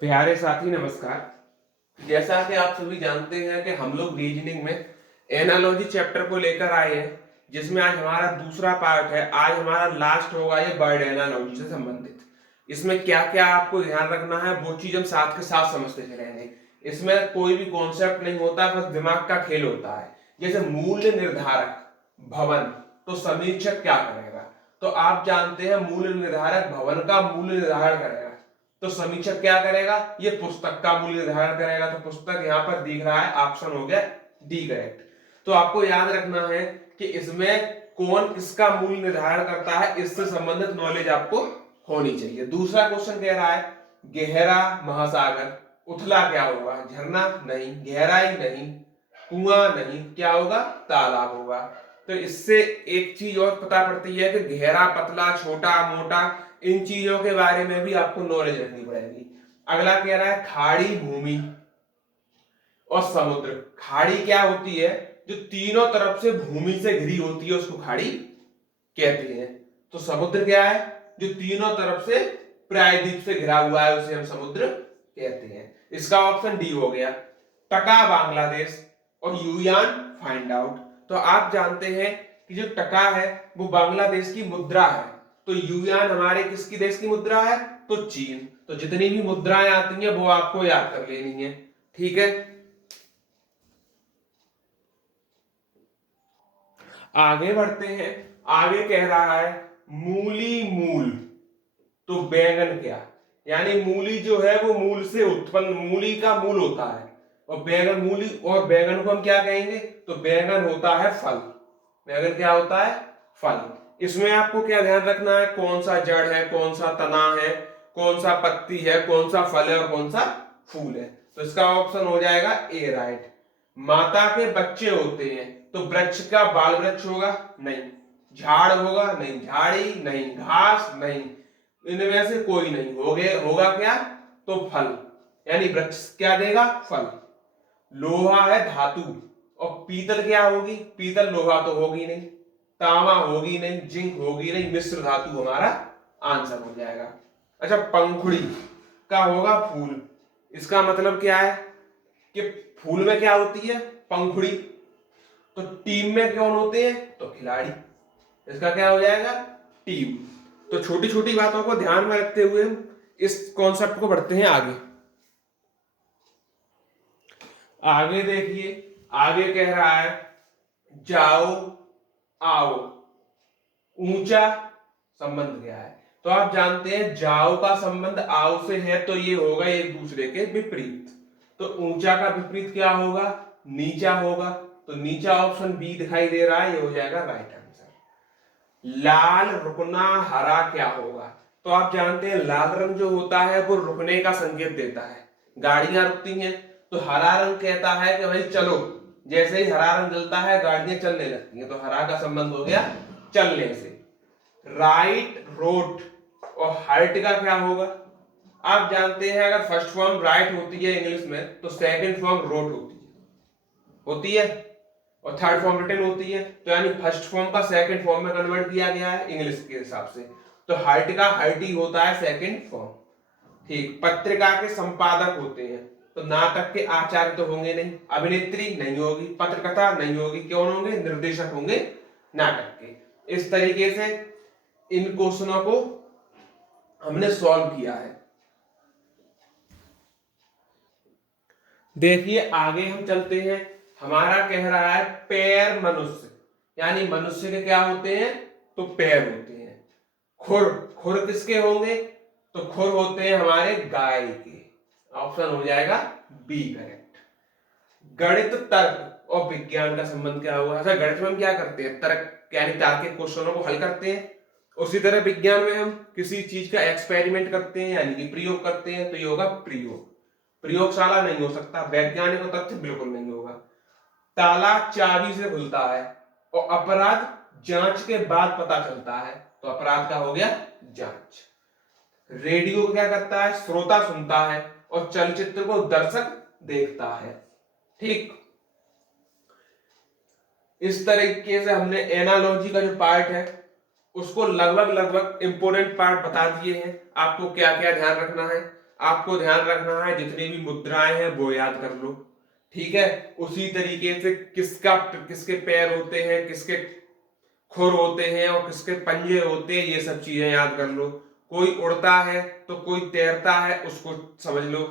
प्यारे साथी नमस्कार। जैसा कि आप सभी जानते हैं कि हम लोग रीजनिंग में एनालॉजी चैप्टर को लेकर आए हैं, जिसमें आज हमारा दूसरा पार्ट है। आज हमारा लास्ट होगा ये वर्ड एनालॉजी से संबंधित। इसमें क्या क्या आपको ध्यान रखना है वो चीज हम साथ के साथ समझते चलेंगे। इसमें कोई भी कॉन्सेप्ट नहीं होता, बस दिमाग का खेल होता है। जैसे मूल्य निर्धारक भवन, तो समीक्षक क्या करेगा? तो आप जानते हैं मूल्य निर्धारक भवन का मूल्य निर्धारण करेगा, तो समीक्षक क्या करेगा? ये पुस्तक का मूल्य निर्धारण करेगा। तो पुस्तक यहाँ पर दिख रहा है, ऑप्शन हो गया डी करेक्ट। तो आपको याद रखना है कि इसमें कौन किसका मूल्य निर्धारण करता है, इससे संबंधित नॉलेज आपको होनी चाहिए। दूसरा क्वेश्चन कह रहा है गहरा महासागर, उथला क्या होगा? झरना नहीं, गहराई नहीं, कुआं नहीं, क्या होगा? तालाब होगा। तो इससे एक चीज और पता पड़ती है कि गहरा, पतला, छोटा, मोटा, इन चीजों के बारे में भी आपको नॉलेज रखनी पड़ेगी। अगला कह रहा है खाड़ी भूमि और समुद्र। खाड़ी क्या होती है? जो तीनों तरफ से भूमि से घिरी होती है उसको खाड़ी कहते हैं। तो समुद्र क्या है? जो तीनों तरफ से प्रायद्वीप से घिरा हुआ है उसे हम समुद्र कहते हैं। इसका ऑप्शन डी हो गया। टका बांग्लादेश और युयान फाइंड आउट। तो आप जानते हैं कि जो टका है वो बांग्लादेश की मुद्रा है, तो युयान हमारे किसकी देश की मुद्रा है? तो चीन। तो जितनी भी मुद्राएं आती हैं वो आपको याद कर लेनी है। ठीक है, आगे बढ़ते हैं। आगे कह रहा है मूली मूल, तो बैंगन क्या? यानी मूली जो है वो मूल से उत्पन्न, मूली का मूल होता है, और बैंगन मूली, और बैंगन को हम क्या कहेंगे? तो बैंगन होता है फल। बैंगन क्या होता है? फल। इसमें आपको क्या ध्यान रखना है? कौन सा जड़ है, कौन सा तना है, कौन सा पत्ती है, कौन सा फल है और कौन सा फूल है। तो इसका ऑप्शन हो जाएगा ए राइट। माता के बच्चे होते हैं, तो वृक्ष का बाल वृक्ष होगा? नहीं। झाड़ होगा? नहीं। झाड़ी नहीं। घास नहीं। इनमें से कोई नहीं होगा क्या? तो फल। यानी वृक्ष क्या देगा? फल। लोहा है धातु, और पीतल क्या होगी? पीतल लोहा तो होगी नहीं, तांबा होगी नहीं, जिंक होगी नहीं, मिश्र धातु हमारा आंसर हो जाएगा। अच्छा, पंखुड़ी का होगा फूल। इसका मतलब क्या है कि फूल में क्या होती है? पंखुड़ी। तो टीम में कौन होते हैं? तो खिलाड़ी। इसका क्या हो जाएगा? टीम। तो छोटी छोटी बातों को ध्यान में रखते हुए हम इस कॉन्सेप्ट को बढ़ते हैं आगे। आगे देखिए, आगे कह रहा है जाओ आओ, ऊंचा संबंध क्या है? तो आप जानते हैं जाओ का संबंध आओ से है, तो ये होगा एक दूसरे के विपरीत। तो ऊंचा का विपरीत क्या होगा? नीचा होगा। तो नीचा ऑप्शन बी दिखाई दे रहा है, ये हो जाएगा राइट आंसर। लाल रुकना, हरा क्या होगा? तो आप जानते हैं लाल रंग जो होता है वो रुकने का संकेत देता है। गाड़ियां रुकती हैं, तो हरा रंग कहता है कि भाई चलो। जैसे ही हरा रंग जलता है गाड़ियां चलने लगती हैं, तो हरा का संबंध हो गया चलने से। राइट रोट और हाइट का क्या होगा? आप जानते हैं अगर फर्स्ट फॉर्म राइट होती है इंग्लिश में, तो सेकंड फॉर्म रोट होती है, और थर्ड फॉर्म रिटन होती है। तो यानी फर्स्ट फॉर्म का सेकंड फॉर्म में कन्वर्ट किया गया है इंग्लिश के हिसाब से। तो हाइट का हाइट ही होता है सेकंड फॉर्म। ठीक। पत्रिका के संपादक होते हैं, तो नाटक के आचार्य तो होंगे नहीं, अभिनेत्री नहीं होगी, पत्रकथा नहीं होगी, कौन होंगे? निर्देशक होंगे नाटक के। इस तरीके से इन क्वेश्चनों को हमने सॉल्व किया है। देखिए आगे हम चलते हैं। हमारा कह रहा है पैर मनुष्य, यानी मनुष्य के क्या होते हैं? तो पैर होते हैं। खुर, खुर किसके होंगे? तो खुर होते हैं हमारे गाय के। ऑप्शन हो जाएगा बी करेक्ट। गणित, तर्क और विज्ञान का संबंध क्या होगा? अच्छा, गणित में हम क्या करते हैं? तर्क यानी तार्किक क्वेश्चनों को हल करते हैं। उसी तरह विज्ञान में हम किसी चीज का एक्सपेरिमेंट करते हैं, यानी कि प्रयोग करते हैं, तो ये होगा प्रयोग। प्रयोगशाला नहीं हो सकता, वैज्ञानिक तथ्य बिल्कुल नहीं होगा। ताला चाबी से खुलता है, और अपराध जांच के बाद पता चलता है, तो अपराध का हो गया जांच। रेडियो क्या करता है? श्रोता सुनता है, और चलचित्र को दर्शक देखता है। ठीक। इस तरीके से हमने एनालॉजी का जो पार्ट है उसको लगभग लगभग इंपोर्टेंट पार्ट बता दिए हैं, आपको क्या क्या ध्यान रखना है। आपको ध्यान रखना है जितनी भी मुद्राएं हैं वो याद कर लो, ठीक है। उसी तरीके से किसके पैर होते हैं, किसके खुर होते हैं और किसके पंजे होते हैं, ये सब चीजें याद कर लो। कोई उड़ता है तो कोई तैरता है, उसको समझ लो।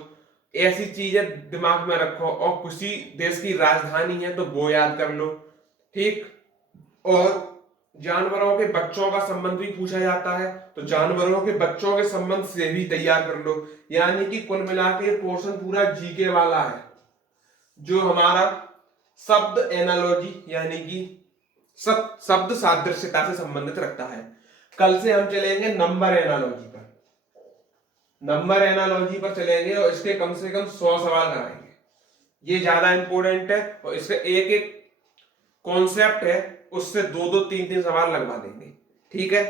ऐसी चीजें दिमाग में रखो। और किसी देश की राजधानी है तो वो याद कर लो, ठीक। और जानवरों के बच्चों का संबंध भी पूछा जाता है, तो जानवरों के बच्चों के संबंध से भी तैयार कर लो। यानी कि कुल मिला के पोर्शन पूरा जीके वाला है, जो हमारा शब्द एनालॉजी यानी कि शब्द सादृश्यता से संबंधित रखता है। कल से हम चलेंगे नंबर एनालॉजी पर, नंबर एनालॉजी पर चलेंगे और इसके कम से कम 100 सवाल कराएंगे। ये ज्यादा इंपॉर्टेंट है और इसके एक एक कॉन्सेप्ट है उससे 2-2 3-3 सवाल लगवा देंगे, ठीक है।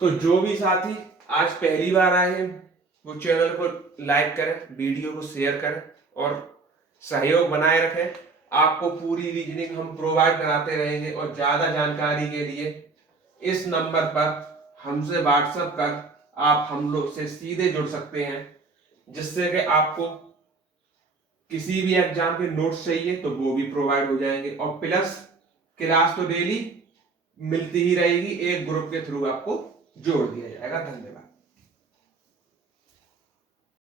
तो जो भी साथी आज पहली बार आए हैं वो चैनल को लाइक करें, वीडियो को शेयर करें और सहयोग बनाए रखें। आपको पूरी रीजनिंग हम प्रोवाइड कराते रहेंगे और ज्यादा जानकारी के लिए इस नंबर पर हमसे व्हाट्सएप कर आप हम लोग से सीधे जुड़ सकते हैं, जिससे कि आपको किसी भी एग्जाम के नोट्स चाहिए तो वो भी प्रोवाइड हो जाएंगे। और प्लस क्लास तो डेली मिलती ही रहेगी, एक ग्रुप के थ्रू आपको जोड़ दिया जाएगा। धन्यवाद।